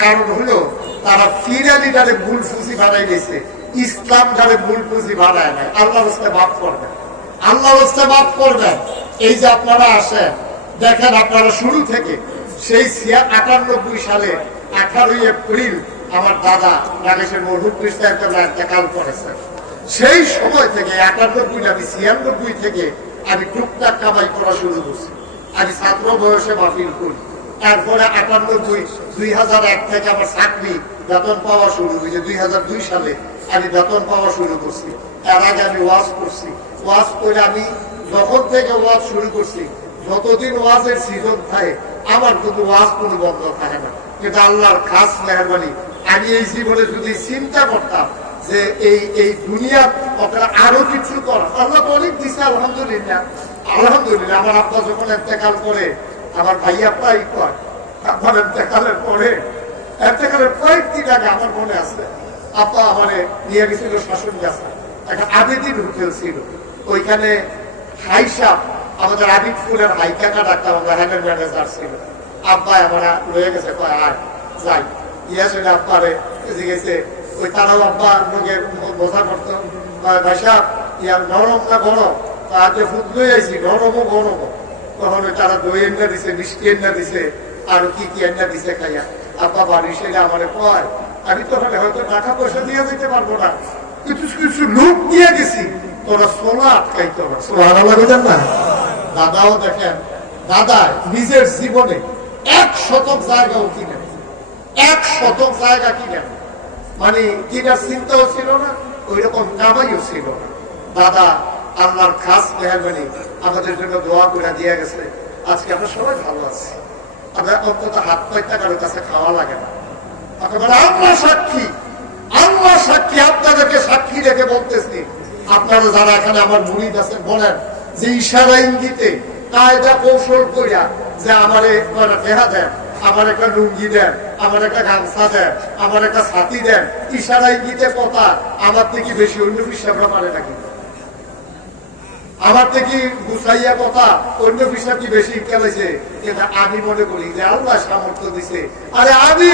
কারণ হলো, তারা ভুল ফুসি ইসলাম ভুল ফুসি আল্লাহ রাস্তে মাফ করবেন এই যে আপনারা আসেন, দেখেন আপনারা শুরু থেকে, সেই আটানব্বই সালে আঠারোই এপ্রিল আমার দাদা নাগেশের মরহুম ইন্তেকাল করেছেন। সেই সময় থেকে, আটানব্বই আমি ছিয়ানব্বই থেকে আমি টুকটাক কামাই করা শুরু করছি। আমি ছাত্র বয়সে মাহফিল করি। তারপরে আটানব্বই দুই হাজার এক থেকে আমার চাকরি বেতন পাওয়া শুরু হয়েছে দুই হাজার দুই সালে। আমি বেতন পাওয়া শুরু করছি। তার আগে আমি ওয়াজ করছি। ওয়াজ করে আমি যখন থেকে ওয়াজ শুরু করছি, যতদিন ওয়াজের সিজন থাকে, আমার কিন্তু ওয়াজ কোনো বন্ধ থাকে না। কিন্তু আল্লাহর খাস মেহরবানি, আমি এই জীবনে যদি চিন্তা করতাম যে এই এই দুনিয়া আপনারা আরও কিছু কর আল্লাহ অনেক দিছে, আলহামদুলিল্লাহ। আলহামদুলিল্লাহ, আমার আব্বা যখন এতেকাল করে আমার ভাইয়া প্রায় কয়। আমার এতেকালের পরে এতেকালের কয়েকদিন আগে আমার মনে আছে, আপা আমারে নিয়ে গেছিল শাসন গাছা একটা আবেদিন হোটেল ছিল। ওইখানে হাইসা, আমাদের আবিদ ফুলের হাই কাকা ডাক্তার, আমাদের হ্যান্ডেল ম্যানেজার ছিল। আব্বা আমরা রয়ে গেছে, কয় আর যাই। ইয়া ছিল আব্বারে গেছে। ওই তারাও আব্বা লোকে বোঝা করতো। ভাই সাহেব ইয়া নরম না গরম। আজ যে ফুট লই আইছি নরমও গরম তখন ওই তারা দই এনে দিছে মিষ্টি এনে দিছে আর কি কি এনে দিছে খাইয়া। আব্বা বাড়ি সেটা আমারে কয় আমি তো ওখানে হয়তো টাকা পয়সা দিয়ে যেতে পারব না। কিছু কিছু লোক দিয়ে গেছি। তোরা সোনা আটকাইতে হবে। না? দাদাও দেখেন দাদা নিজের জীবনে এক শতক জায়গাও কিনেন এক শতক জায়গা কিনেন মানে কিনার চিন্তাও ছিল না ওই রকম কামাইও ছিল না। দাদা আল্লাহর খাস মেহরবানি আমাদের জন্য দোয়া করে দিয়ে গেছে। আজকে আমরা সবাই ভালো আছি। আমরা অন্তত হাত পাইটা কারোর কাছে খাওয়া লাগে না। একেবারে আল্লাহ সাক্ষী আল্লাহ সাক্ষী, আপনাদেরকে সাক্ষী রেখে বলতেছি। আপনারা যারা এখানে আমার মুড়িদ আছেন, বলেন যে ইশারা ইঙ্গিতে কায়দা কৌশল কইরা যে আমারে কয়টা টেহা দেন, আমার একটা লুঙ্গি দেন, আমার একটা গামছা দেন, আমার একটা ছাতি দেন, ইশারা ইঙ্গিতে কথা, আমার থেকে বেশি অন্য বিশ্বাসরা পারে নাকি? আমার থেকে গুছাইয়া কথা, অন্য বিষয় কি বেশি খেলেছে কিন্তু আমি মনে করি যে আল্লাহ সামর্থ্য দিছে। আরে আমি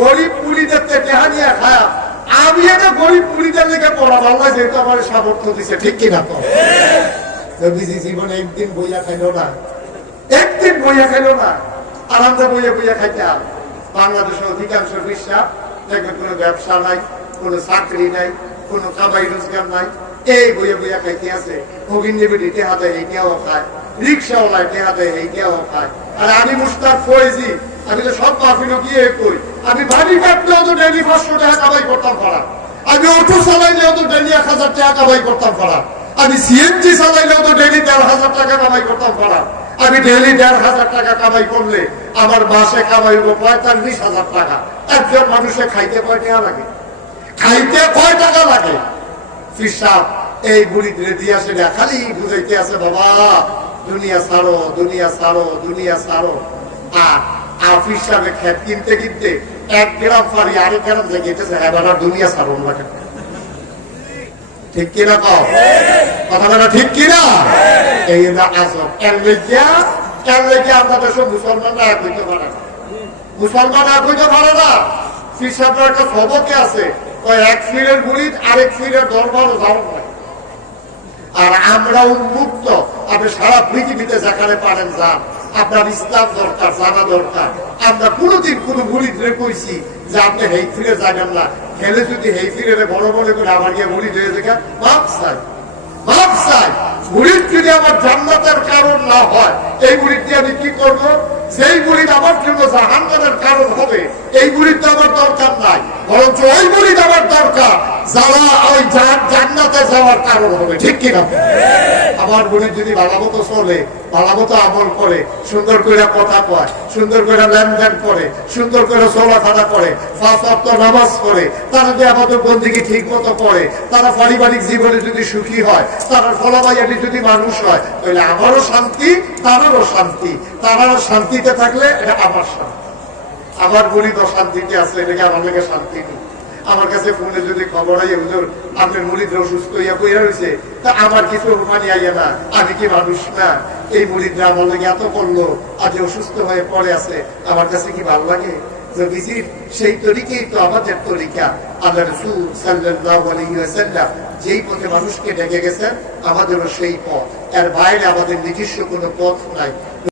গরিব পুলিদের টেহা নিয়ে খায়া, আমি এটা গরিব পুলিদের লেগে পড়াব। আল্লাহ যেহেতু আমার সামর্থ্য দিছে, ঠিক কিনা তো জীবনে একদিন বইয়া খাইলো না। একদিন বইয়া খাইলো না। আনন্দ বইয়া বইয়া খাইতাম বাংলাদেশের অধিকাংশ বিশ্বাস দেখবেন কোনো ব্যবসা নাই, কোনো চাকরি নাই, কোনো কামাই রোজগার নাই। এই বইয়া বইয়া খাইতে আছে। ভগিনী বেটি টেহা দেয় এইটাও খায়। রিক্সাওয়ালায় টেহা দেয় এইটাও খায়। আর আমি মুস্তাক ফয়েজি, আমি তো সব মাহফিলও গিয়ে কই। আমি বাড়ি কাটলেও তো ডেলি পাঁচশো টাকা কামাই করতাম পারা আমি অটো চালাইলেও তো ডেলি এক হাজার টাকা কামাই করতাম পারা আমি সিএনজি চালাইলেও তো ডেলি দেড় হাজার টাকা কামাই করতাম পারা আমি ডেলি দেড় হাজার টাকা কামাই করলে আমার মাসে কামাই হব পঁয়তাল্লিশ হাজার টাকা। একজন মানুষে খাইতে কয় টাকা লাগে? খাইতে কয় টাকা লাগে? এই খালি বুঝাইতে আছে, বাবা, দুনিয়া ছাড়ো দুনিয়া ছাড়ো দুনিয়া ছাড়ো। আর আফিস সাহেব খেত কিনতে কিনতে এক গ্রাম পারি আরেক গ্রাম এবার আর দুনিয়া ছাড়ো না ঠিক কিনা কথা ঠিক কিনা? না মুসলমান আছে? এক গুলি আরেক ফিরের দরবার আর আমরা উন্মুক্ত আপনি সারা পৃথিবীতে যেখানে পারেন যান। আপনার ইসলাম দরকার, জানা দরকার। আমরা কোনোদিন কোনো মুড়িদরে কইছি যে আপনি হেই ফিরে যাবেন না। খেলে যদি হেই ফিরে বড় বড় করে আমার গিয়ে হয়ে যায় মাপ চাই। মাপ চাই। মুড়িদ যদি আমার জান্নাতের কারণ না হয়, এই দিয়ে আমি কি করব? সেই মুড়িদ আমার জন্য জাহান্নামের কারণ হবে এই মুড়িদ তো আমার দরকার নাই বরঞ্চ ওই মুড়িদ আমার দরকার যারা ওই জান- জান্নাতে হবে, ঠিক মতো করে তারা পারিবারিক জীবনে যদি সুখী হয়, তারা ফলাবাইয়াটি যদি মানুষ হয়, তাহলে আমারও শান্তি, তারারও শান্তি। তারারও শান্তিতে থাকলে আমার শান্তি। আমার মুড়িদ অশান্তিতে আছে এটাকে আমার শান্তি নেই? আমার কাছে ফোনে যদি খবর হয় হুজুর, আপনার মুড়িদরা অসুস্থ হইয়া কইরা রয়েছে তা আমার কিছু মানে আইয়া না। আমি কি মানুষ না? এই মুড়িদরা আমার লেগে এত করল, আজ অসুস্থ হয়ে পড়ে আছে। আমার কাছে কি ভালো লাগে? সেই তরিকেই তো আমাদের তরিকা। আল্লাহ রসুল সাল্লাহ যেই পথে মানুষকে ডেকে গেছেন, আমাদেরও সেই পথ। এর বাইরে আমাদের নিজস্ব কোনো পথ নাই।